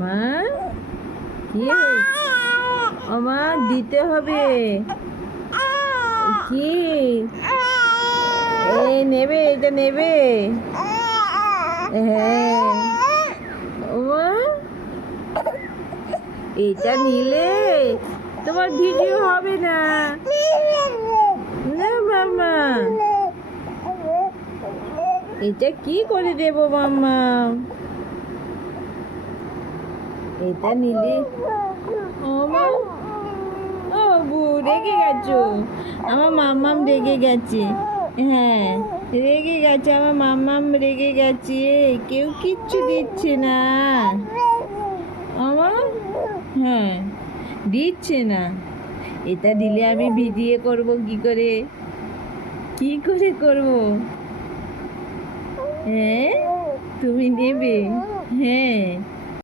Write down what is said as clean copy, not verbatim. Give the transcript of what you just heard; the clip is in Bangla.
মা কি হয়েছে? মা দিতে হবে। কি এই নেবে, এটা নেবে? হ্যাঁ মা, এটা নিলে তোমার ভিডিও হবে না। না মাম্মা, এটা কি করে দেবো মাম্মা? এটা নিলে ও মা, ও বু রেগে গেছো? আমার মাম্মাম রেগে গেছে। হ্যাঁ রেগে গেছে, আমার মাম্মাম রেগে গেছে। কেউ কিচ্ছু দিচ্ছে না আমার। হ্যাঁ দিচ্ছে না। এটা দিলে আমি ভিডিও করব কি করে? কি করে করব? হ্যাঁ তুমি নেবে? হ্যাঁ